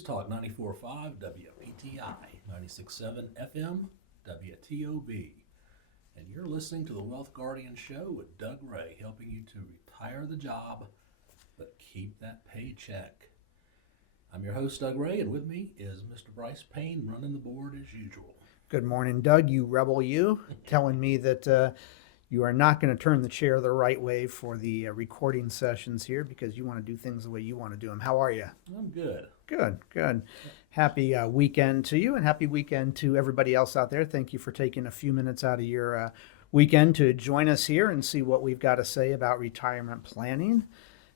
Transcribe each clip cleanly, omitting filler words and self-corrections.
News Talk 94.5 WPTI, 96.7 FM WTOB. And you're listening to the Wealth Guardian Show with Doug Ray, helping you to retire the job, but keep that paycheck. I'm your host, Doug Ray, and with me is Mr. Brice Payne running the board as usual. Good morning, Doug. You rebel, you, telling me that you are not going to turn the chair the right way for the recording sessions here because you want to do things the way you want to do them. How are you? I'm good. Good. Happy weekend to you and happy weekend to everybody else out there. Thank you for taking a few minutes out of your weekend to join us here and see what we've got to say about retirement planning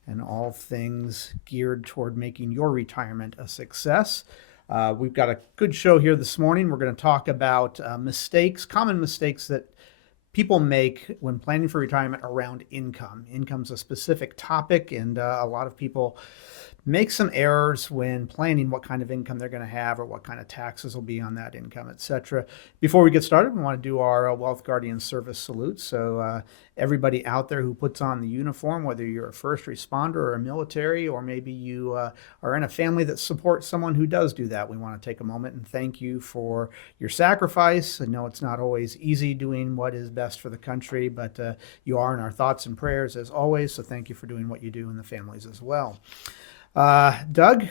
and all things geared toward making your retirement a success. We've got a good show here this morning. We're going to talk about common mistakes that people make when planning for retirement around income. Income's a specific topic, and a lot of people make some errors when planning what kind of income they're going to have or what kind of taxes will be on that income, etc. Before we get started, we want to do our Wealth Guardian service salute. So everybody out there who puts on the uniform, whether you're a first responder or a military, or maybe you are in a family that supports someone who does do that, we want to take a moment and thank you for your sacrifice. I know it's not always easy doing what is best for the country, but you are in our thoughts and prayers as always. So thank you for doing what you do in the families as well. Doug,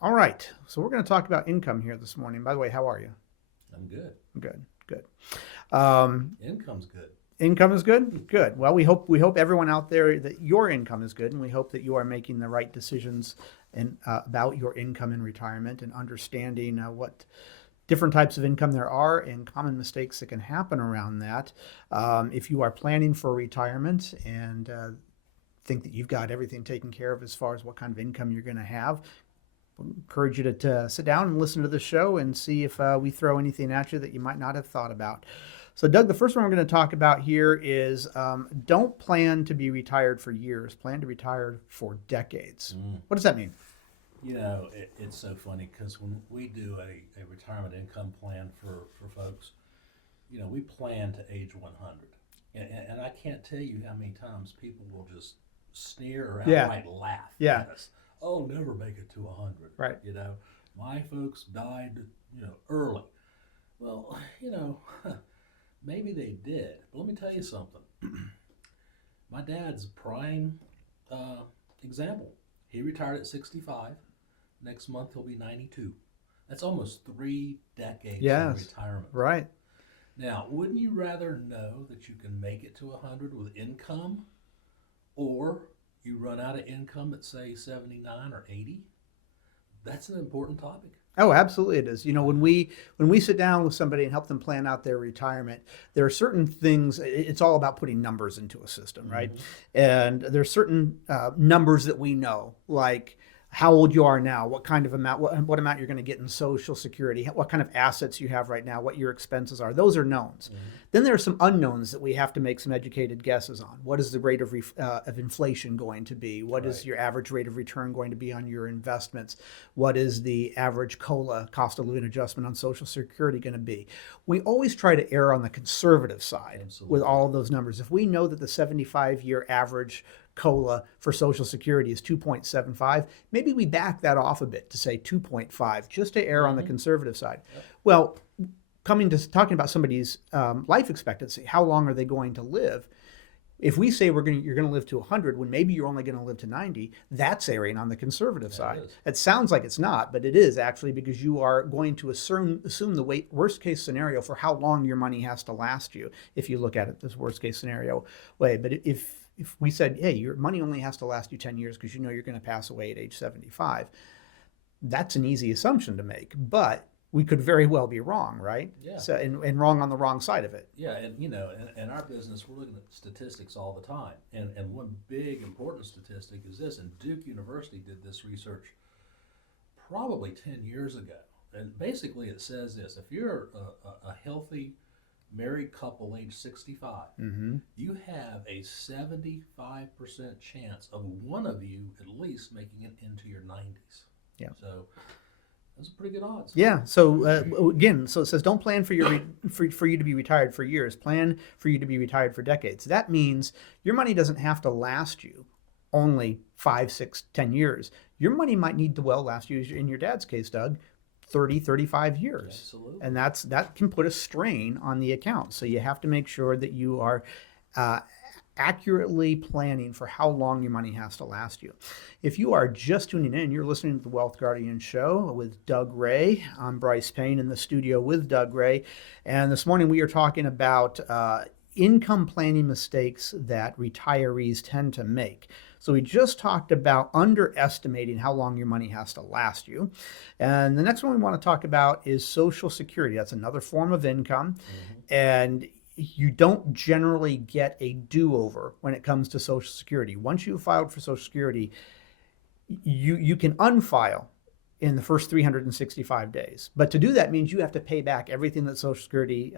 all right. So we're going to talk about income here this morning. By the way, how are you? I'm good. Good. Income's good. Income is good? Good. Well, we hope everyone out there that your income is good, and we hope that you are making the right decisions about your income in retirement and understanding what different types of income there are and common mistakes that can happen around that. If you are planning for retirement and think that you've got everything taken care of as far as what kind of income you're going to have, I encourage you to sit down and listen to the show and see if we throw anything at you that you might not have thought about. So, Doug, the first one we're going to talk about here is don't plan to be retired for years. Plan to retire for decades. What does that mean? You know, it's so funny because when we do a retirement income plan for folks, you know, we plan to age 100. And I can't tell you how many times people will just sneer or outright laugh at us. Oh, never make it to 100. Right. You know, my folks died, early. Well, maybe they did. But let me tell you something. My dad's prime example. He retired at 65. Next month he'll be 92. That's almost 3 decades of retirement. Right. Now, wouldn't you rather know that you can make it to 100 with income, or you run out of income at, say, 79 or 80? That's an important topic. Oh, absolutely it is. You know, when we sit down with somebody and help them plan out their retirement, there are certain things, it's all about putting numbers into a system, right? Mm-hmm. And there's certain numbers that we know, like how old you are now, what kind of amount, what amount you're going to get in Social Security, what kind of assets you have right now, what your expenses are. Those are knowns. Mm-hmm. Then there are some unknowns that we have to make some educated guesses on. What is the rate of inflation going to be? What is your average rate of return going to be on your investments? What is the average COLA, cost of living adjustment on Social Security, going to be? We always try to err on the conservative side. Absolutely. With all of those numbers. If we know that the 75-year average COLA for Social Security is 2.75, maybe we back that off a bit to say 2.5, just to err on the conservative side. Yep. Well, talking about somebody's life expectancy, how long are they going to live? If we say you're going to live to 100 when maybe you're only going to live to 90, that's erring on the conservative side. It sounds like it's not, but it is actually, because you are going to assume the worst case scenario for how long your money has to last you, if you look at it this worst case scenario way. But if we said, hey, your money only has to last you 10 years because you know you're going to pass away at age 75, that's an easy assumption to make. But we could very well be wrong, right? Yeah. So, and wrong on the wrong side of it. Yeah, and in our business, we're looking at statistics all the time. And one big important statistic is this, and Duke University did this research probably 10 years ago. And basically it says this: if you're a healthy married couple age 65, mm-hmm. you have a 75% chance of one of you at least making it into your 90s. Yeah. So those are pretty good odds. Yeah. So again, so it says don't plan for for you to be retired for years. Plan for you to be retired for decades. That means your money doesn't have to last you only 5, 6, 10 years. Your money might need to well last you, in your dad's case, Doug, 30, 35 years. Absolutely. And that can put a strain on the account. So you have to make sure that you are accurately planning for how long your money has to last you. If you are just tuning in, you're listening to the Wealth Guardian Show with Doug Ray. I'm Brice Payne in the studio with Doug Ray. And this morning we are talking about income planning mistakes that retirees tend to make. So we just talked about underestimating how long your money has to last you. And the next one we want to talk about is Social Security. That's another form of income. Mm-hmm. And you don't generally get a do-over when it comes to Social Security. Once you've filed for Social Security, you can unfile in the first 365 days. But to do that means you have to pay back everything that Social Security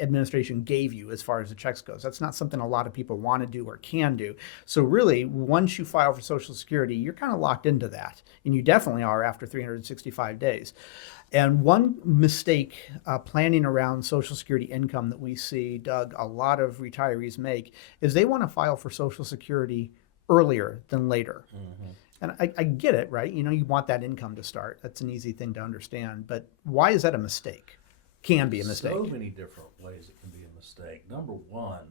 Administration gave you as far as the checks goes. That's not something a lot of people want to do or can do. So really, once you file for Social Security, you're kind of locked into that. And you definitely are after 365 days. And one mistake planning around Social Security income that we see, Doug, a lot of retirees make is they want to file for Social Security earlier than later. Mm-hmm. And I get it, right? You know, you want that income to start. That's an easy thing to understand. But why is that a mistake? Can be a mistake. So many different ways it can be a mistake. Number one,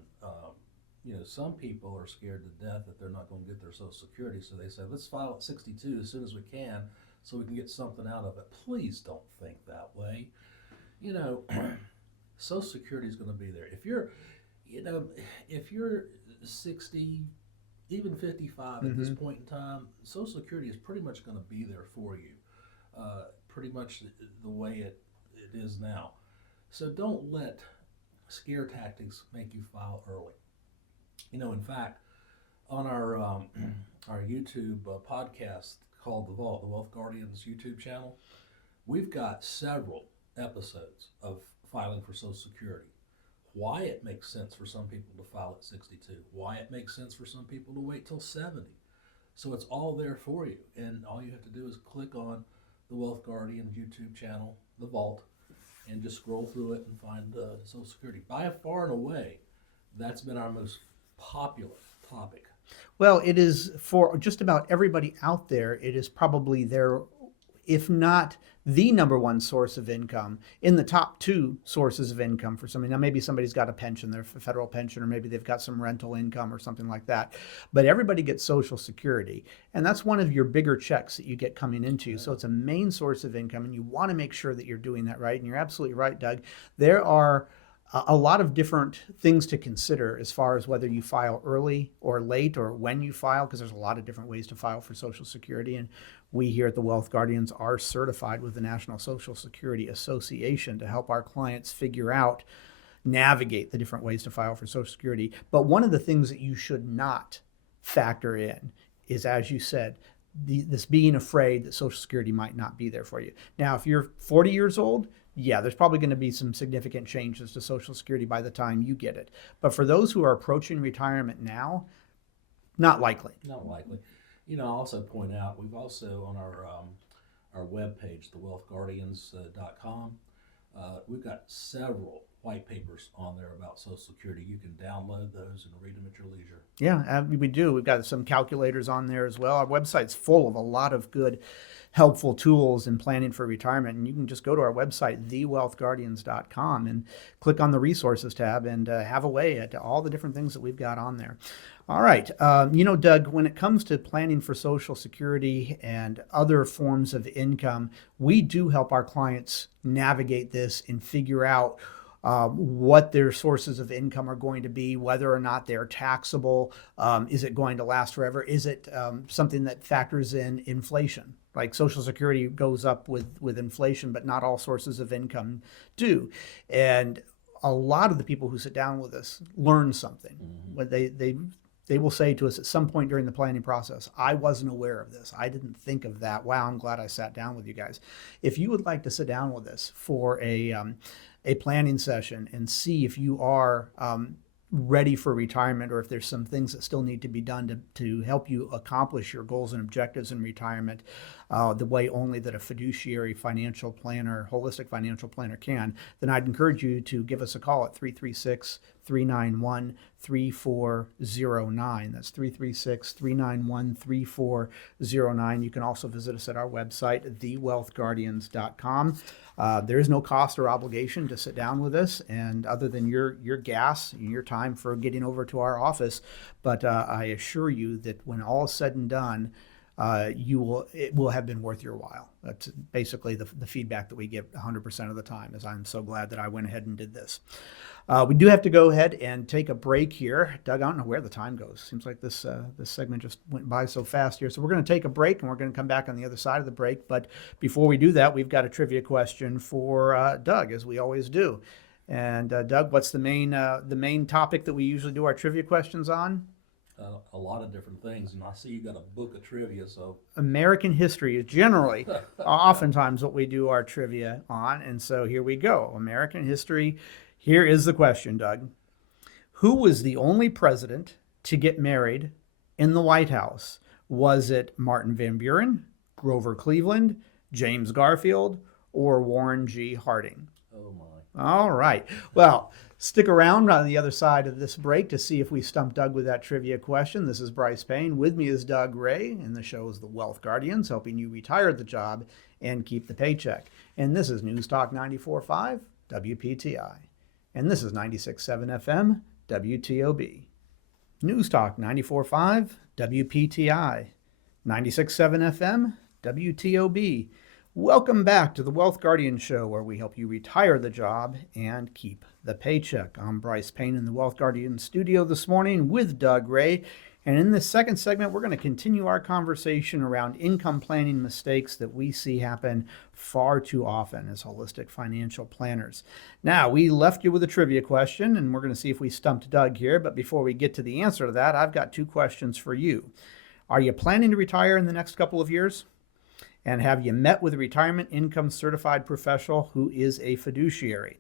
some people are scared to death that they're not going to get their Social Security. So they say, let's file at 62 as soon as we can so we can get something out of it. Please don't think that way. You know, Social Security is going to be there. If you're 60, even 55 at this point in time, Social Security is pretty much going to be there for you, pretty much the way it is now. So don't let scare tactics make you file early. In fact, on our YouTube podcast called The Vault, the Wealth Guardians YouTube channel, we've got several episodes of filing for Social Security. Why it makes sense for some people to file at 62, why it makes sense for some people to wait till 70. So it's all there for you. And all you have to do is click on the Wealth Guardian YouTube channel, The Vault, and just scroll through it and find Social Security. By far and away, that's been our most popular topic. Well, it is for just about everybody out there. It is probably their, if not the number one source of income, in the top two sources of income for somebody. Now, maybe somebody's got a pension, their federal pension, or maybe they've got some rental income or something like that. But everybody gets Social Security, and that's one of your bigger checks that you get coming into. Yeah. So it's a main source of income, and you want to make sure that you're doing that right. And you're absolutely right, Doug. There are a lot of different things to consider as far as whether you file early or late or when you file, because there's a lot of different ways to file for Social Security. And we here at the Wealth Guardians are certified with the National Social Security Association to help our clients figure out, navigate the different ways to file for Social Security. But one of the things that you should not factor in is, as you said, this being afraid that Social Security might not be there for you. Now, if you're 40 years old, yeah, there's probably going to be some significant changes to Social Security by the time you get it. But for those who are approaching retirement now, not likely. Not likely. I'll also point out, we've also on our webpage, thewealthguardians.com, we've got several white papers on there about Social Security. You can download those and read them at your leisure. Yeah, we do. We've got some calculators on there as well. Our website's full of a lot of good, helpful tools in planning for retirement. And you can just go to our website, thewealthguardians.com, and click on the resources tab and have a way at all the different things that we've got on there. All right. Doug, when it comes to planning for Social Security and other forms of income, we do help our clients navigate this and figure out what their sources of income are going to be, whether or not they're taxable. Is it going to last forever? Is it something that factors in inflation? Like Social Security goes up with inflation, but not all sources of income do. And a lot of the people who sit down with us learn something. Mm-hmm. They will say to us at some point during the planning process, I wasn't aware of this. I didn't think of that. Wow, I'm glad I sat down with you guys. If you would like to sit down with us for a planning session and see if you are ready for retirement, or if there's some things that still need to be done to help you accomplish your goals and objectives in retirement, the way only that a fiduciary financial planner, holistic financial planner can, then I'd encourage you to give us a call at 336-391-3409. That's 336-391-3409. You can also visit us at our website, thewealthguardians.com. There is no cost or obligation to sit down with us, and other than your gas and your time for getting over to our office. But I assure you that when all is said and done, it will have been worth your while. That's basically the feedback that we get 100% of the time, is I'm so glad that I went ahead and did this. We do have to go ahead and take a break here. Doug, I don't know where the time goes. Seems like this segment just went by so fast here. So we're going to take a break, and we're going to come back on the other side of the break. But before we do that, we've got a trivia question for Doug, as we always do. And Doug, what's the main topic that we usually do our trivia questions on? A lot of different things, and I see you got a book of trivia, so. American history is generally, oftentimes, what we do our trivia on, and so here we go. American history. Here is the question, Doug. Who was the only president to get married in the White House? Was it Martin Van Buren, Grover Cleveland, James Garfield, or Warren G. Harding? Oh, my. All right. Well, stick around on the other side of this break to see if we stump Doug with that trivia question. This is Brice Payne. With me is Doug Ray, and the show is The Wealth Guardians, helping you retire the job and keep the paycheck. And this is News Talk 94.5 WPTI. And this is 96.7 FM WTOB. News Talk 94.5 WPTI. 96.7 FM WTOB. Welcome back to the Wealth Guardian Show, where we help you retire the job and keep the paycheck. I'm Brice Payne in the Wealth Guardian studio this morning with Doug Ray. And in this second segment, we're going to continue our conversation around income planning mistakes that we see happen far too often as holistic financial planners. Now, we left you with a trivia question, and we're going to see if we stumped Doug here. But before we get to the answer to that, I've got two questions for you. Are you planning to retire in the next couple of years? And have you met with a retirement income certified professional who is a fiduciary?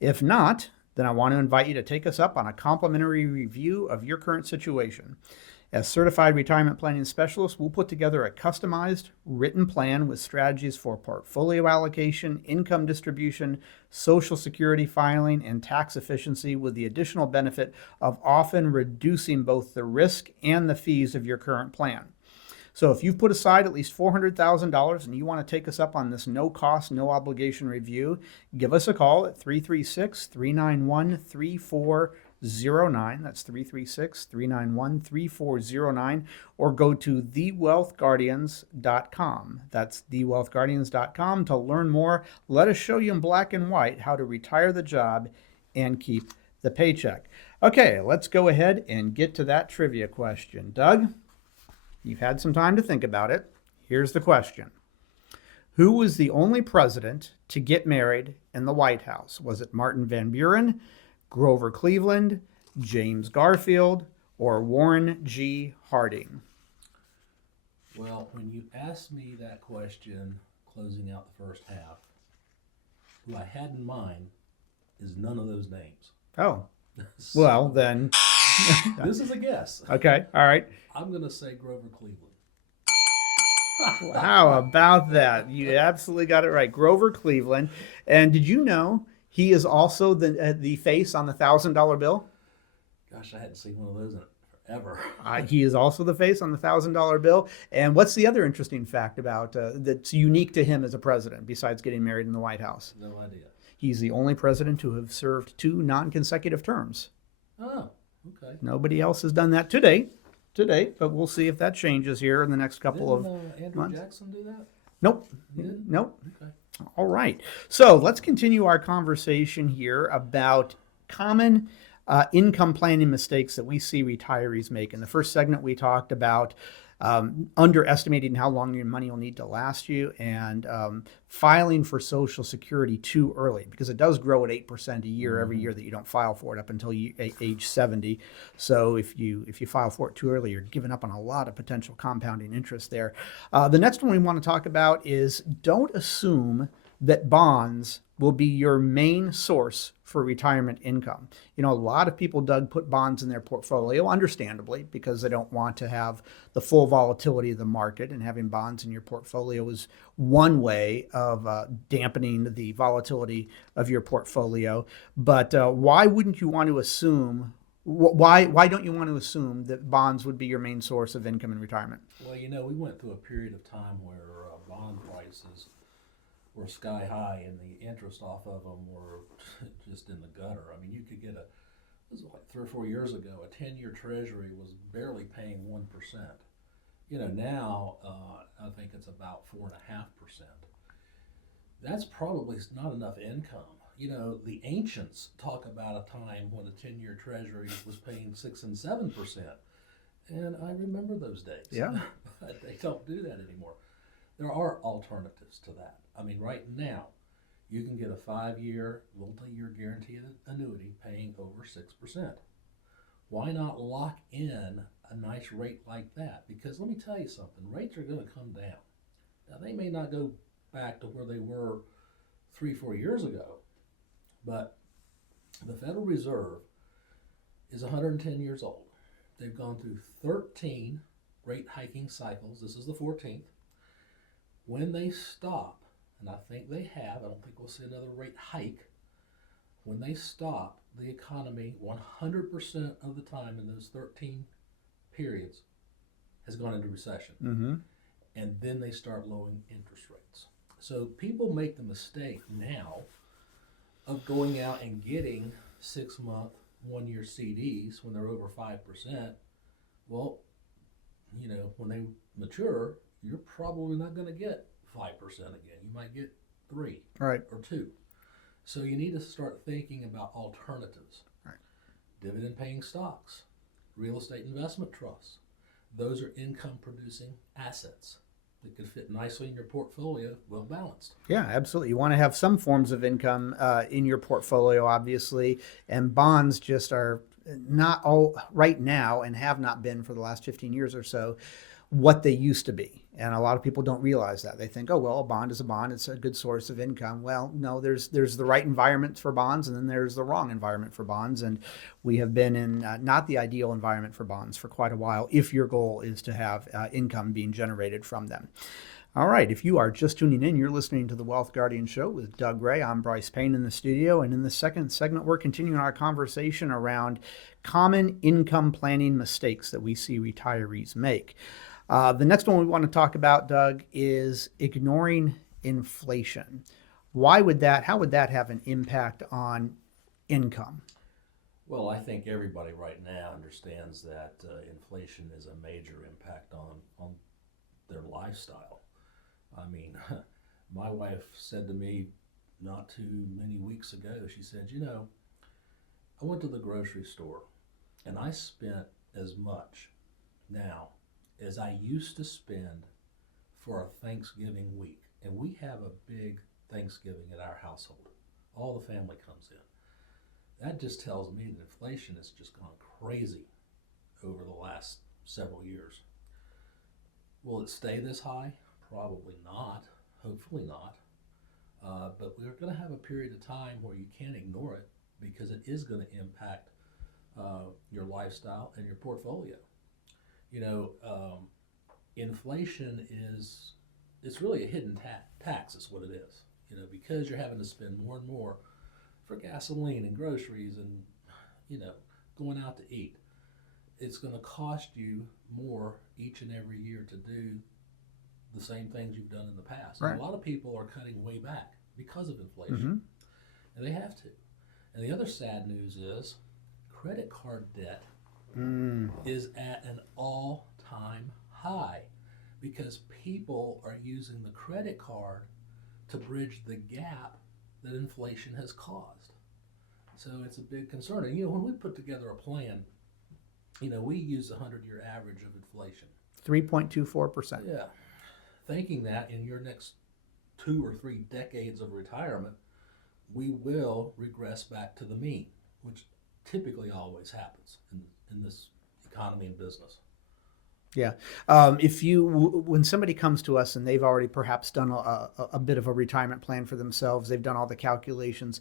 If not, then I want to invite you to take us up on a complimentary review of your current situation. As certified retirement planning specialists, we'll put together a customized written plan with strategies for portfolio allocation, income distribution, Social Security filing, and tax efficiency, with the additional benefit of often reducing both the risk and the fees of your current plan. So if you've put aside at least $400,000 and you want to take us up on this no-cost, no-obligation review, give us a call at 336-391-3409. That's 336-391-3409. Or go to thewealthguardians.com. That's thewealthguardians.com to learn more. Let us show you in black and white how to retire the job and keep the paycheck. Okay, let's go ahead and get to that trivia question. Doug? You've had some time to think about it. Here's the question. Who was the only president to get married in the White House? Was it Martin Van Buren, Grover Cleveland, James Garfield, or Warren G. Harding? Well, when you asked me that question, closing out the first half, who I had in mind is none of those names. Oh, well then. This is a guess. Okay, all right. I'm going to say Grover Cleveland. How about that? You absolutely got it right. Grover Cleveland. And did you know he is also the face on the $1,000 bill? Gosh, I hadn't seen one of those in forever. He is also the face on the $1,000 bill. And what's the other interesting fact about that's unique to him as a president, besides getting married in the White House? No idea. He's the only president to have served 2 non-consecutive terms. Oh, okay. Nobody else has done that to date, but we'll see if that changes here in the next couple of Andrew months. Jackson do that? Nope. He didn't? Nope. Okay. All right. So let's continue our conversation here about common income planning mistakes that we see retirees make. In the first segment, we talked about underestimating how long your money will need to last you, and filing for Social Security too early, because it does grow at 8% a year every year that you don't file for it up until age 70. So if you file for it too early, you're giving up on a lot of potential compounding interest there. The next one we want to talk about is don't assume that bonds will be your main source for retirement income. You know, a lot of people, Doug, put bonds in their portfolio, understandably, because they don't want to have the full volatility of the market, and having bonds in your portfolio is one way of dampening the volatility of your portfolio. But why wouldn't you want to assume, why don't you want to assume that bonds would be your main source of income in retirement? Well, we went through a period of time where bond prices were sky high and the interest off of them were just in the gutter. I mean, you could get this was like 3 or 4 years ago, a 10-year treasury was barely paying 1%. Now I think it's about 4.5%. That's probably not enough income. The ancients talk about a time when a 10-year treasury was paying 6 and 7%. And I remember those days. Yeah. But they don't do that anymore. There are alternatives to that. I mean, right now, you can get a 5-year, multi-year guaranteed annuity paying over 6%. Why not lock in a nice rate like that? Because let me tell you something, rates are going to come down. Now, they may not go back to where they were 3, 4 years ago, but the Federal Reserve is 110 years old. They've gone through 13 rate hiking cycles. This is the 14th. When they stop, and I think they have, I don't think we'll see another rate hike. When they stop, the economy 100% of the time in those 13 periods has gone into recession. Mm-hmm. And then they start lowering interest rates. So people make the mistake now of going out and getting 6-month, 1-year CDs when they're over 5%. Well, when they mature, you're probably not going to get 5% again. You might get 3 Right. or 2. So you need to start thinking about alternatives. Right. Dividend paying stocks, real estate investment trusts. Those are income producing assets that could fit nicely in your portfolio, well balanced. Yeah, absolutely. You want to have some forms of income in your portfolio, obviously, and bonds just are not all right now, and have not been for the last 15 years or so, what they used to be. And a lot of people don't realize that. They think, oh, well, a bond is a bond. It's a good source of income. Well, no, there's the right environment for bonds, and then there's the wrong environment for bonds. And we have been in not the ideal environment for bonds for quite a while, if your goal is to have income being generated from them. All right, if you are just tuning in, you're listening to the Wealth Guardian Show with Doug Ray. I'm Brice Payne in the studio, and in the second segment, we're continuing our conversation around common income planning mistakes that we see retirees make. The next one we want to talk about, Doug, is ignoring inflation. How would that have an impact on income? Well, I think everybody right now understands that inflation is a major impact on their lifestyle. I mean, my wife said to me not too many weeks ago, she said, I went to the grocery store and I spent as much now as I used to spend for a Thanksgiving week. And we have a big Thanksgiving at our household. All the family comes in. That just tells me that inflation has just gone crazy over the last several years. Will it stay this high? Probably not. Hopefully not. But we're going to have a period of time where you can't ignore it, because it is going to impact your lifestyle and your portfolio. Inflation it's really a hidden tax is what it is. Because you're having to spend more and more for gasoline and groceries and, going out to eat. It's going to cost you more each and every year to do the same things you've done in the past. Right. And a lot of people are cutting way back because of inflation. Mm-hmm. And they have to. And the other sad news is credit card debt is at an all-time high, because people are using the credit card to bridge the gap that inflation has caused. So it's a big concern. And when we put together a plan, we use the 100-year average of inflation. 3.24%. Yeah. Thinking that in your next 2 or 3 decades of retirement, we will regress back to the mean, which typically always happens in this economy and business. Yeah. When somebody comes to us and they've already perhaps done a bit of a retirement plan for themselves, they've done all the calculations,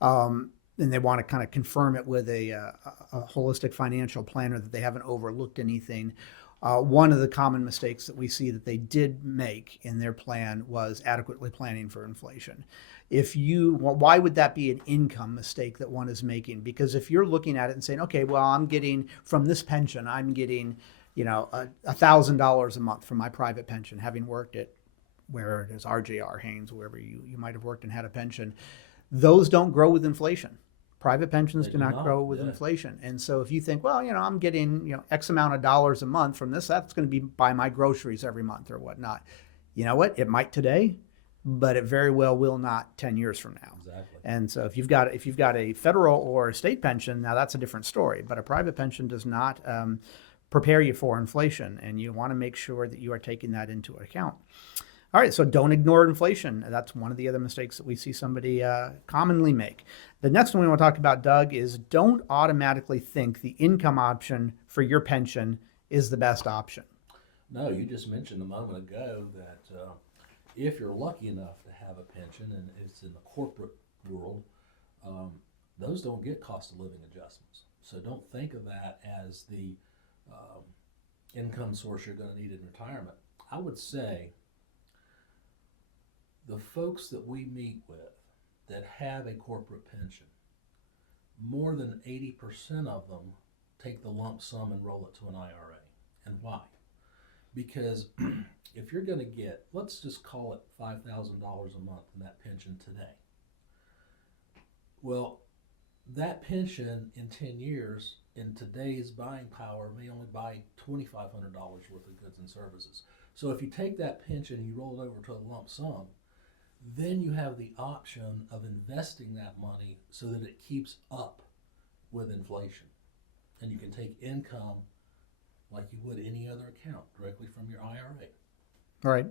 and they want to kind of confirm it with a holistic financial planner that they haven't overlooked anything. One of the common mistakes that we see that they did make in their plan was adequately planning for inflation. Why would that be an income mistake that one is making? Because if you're looking at it and saying, okay, well, I'm getting from this pension, I'm getting, $1,000 a month from my private pension, having worked at where it is RJR Haynes, wherever you might have worked and had a pension, those don't grow with inflation. Private pensions do not grow with inflation. And so if you think, well, I'm getting, X amount of dollars a month from this, that's going to be buy my groceries every month or whatnot. You know what? It might today, but it very well will not 10 years from now. Exactly. And so if you've got a federal or a state pension, now that's a different story. But a private pension does not prepare you for inflation, and you want to make sure that you are taking that into account. All right, so don't ignore inflation. That's one of the other mistakes that we see somebody commonly make. The next one we want to talk about, Doug, is don't automatically think the income option for your pension is the best option. No, you just mentioned a moment ago that if you're lucky enough to have a pension and it's in the corporate world, those don't get cost of living adjustments. So don't think of that as the income source you're going to need in retirement. I would say the folks that we meet with that have a corporate pension, more than 80% of them take the lump sum and roll it to an IRA. And why? Because if you're going to get, let's just call it $5,000 a month in that pension today. Well, that pension in 10 years in today's buying power may only buy $2,500 worth of goods and services. So if you take that pension and you roll it over to a lump sum, then you have the option of investing that money so that it keeps up with inflation. And you can take income like you would any other account directly from your IRA. All right.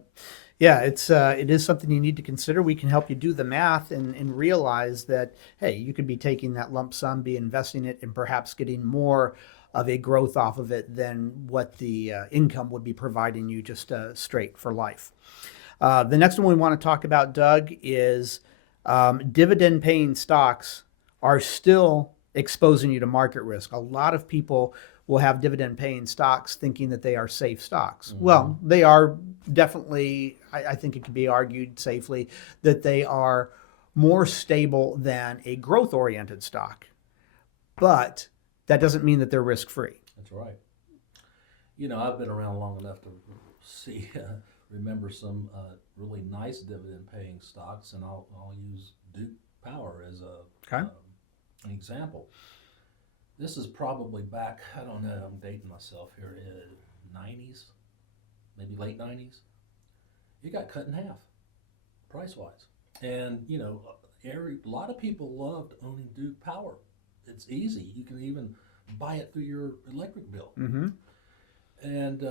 Yeah, it is something you need to consider. We can help you do the math and realize that, hey, you could be taking that lump sum, be investing it, and perhaps getting more of a growth off of it than what the income would be providing you just straight for life. The next one we want to talk about, Doug, is dividend-paying stocks are still exposing you to market risk. A lot of people will have dividend-paying stocks thinking that they are safe stocks. Mm-hmm. Well, they are definitely, I think it can be argued safely, that they are more stable than a growth-oriented stock. But that doesn't mean that they're risk-free. That's right. I've been around long enough to remember some really nice dividend-paying stocks, and I'll use Duke Power as an example. This is probably back, I don't know, I'm dating myself here, 90s, maybe late 90s. It got cut in half, price-wise. And, a lot of people loved owning Duke Power. It's easy. You can even buy it through your electric bill. Mm-hmm. And,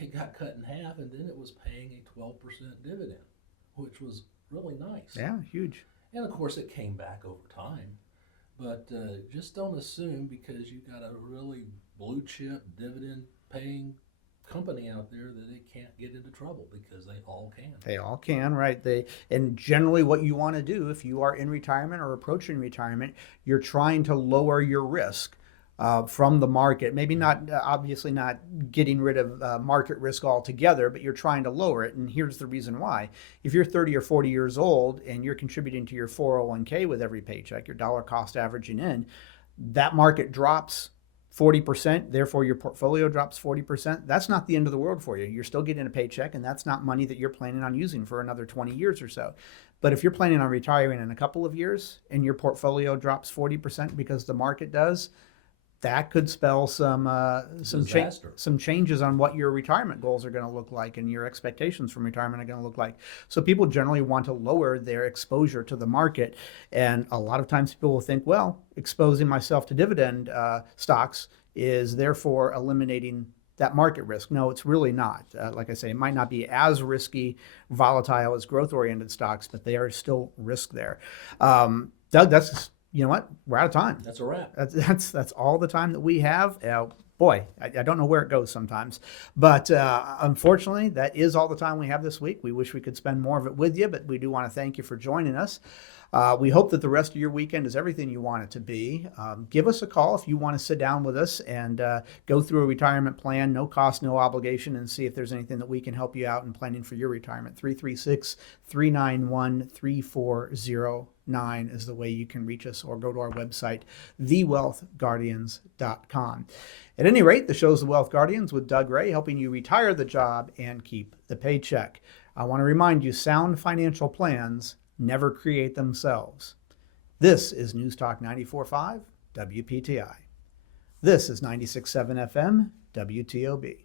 it got cut in half, and then it was paying a 12% dividend, which was really nice. Yeah, huge. And, of course, it came back over time. But just don't assume because you got a really blue chip dividend paying company out there that it can't get into trouble, because they all can. They all can, right? And generally what you want to do if you are in retirement or approaching retirement, you're trying to lower your risk from the market. Maybe not, obviously not getting rid of market risk altogether, but you're trying to lower it. And here's the reason why. If you're 30 or 40 years old and you're contributing to your 401k with every paycheck, your dollar cost averaging in, that market drops 40%, therefore your portfolio drops 40%. That's not the end of the world for you. You're still getting a paycheck, and that's not money that you're planning on using for another 20 years or so. But if you're planning on retiring in a couple of years and your portfolio drops 40% because the market does, that could spell some changes on what your retirement goals are going to look like and your expectations from retirement are going to look like. So people generally want to lower their exposure to the market. And a lot of times people will think, well, exposing myself to dividend stocks is therefore eliminating that market risk. No, it's really not. Like I say, it might not be as risky, volatile as growth-oriented stocks, but they are still risk there. Doug, that's you know what? We're out of time. That's a wrap. That's all the time that we have. Boy, I don't know where it goes sometimes, but unfortunately, that is all the time we have this week. We wish we could spend more of it with you, but we do want to thank you for joining us. We hope that the rest of your weekend is everything you want it to be. Give us a call if you want to sit down with us and go through a retirement plan, no cost, no obligation, and see if there's anything that we can help you out in planning for your retirement. 336-391-3409 is the way you can reach us, or go to our website, thewealthguardians.com. At any rate, the show's The Wealth Guardians with Doug Ray, helping you retire the job and keep the paycheck. I want to remind you, sound financial plans never create themselves. This is News Talk 94.5 WPTI. This is 96.7 FM WTOB.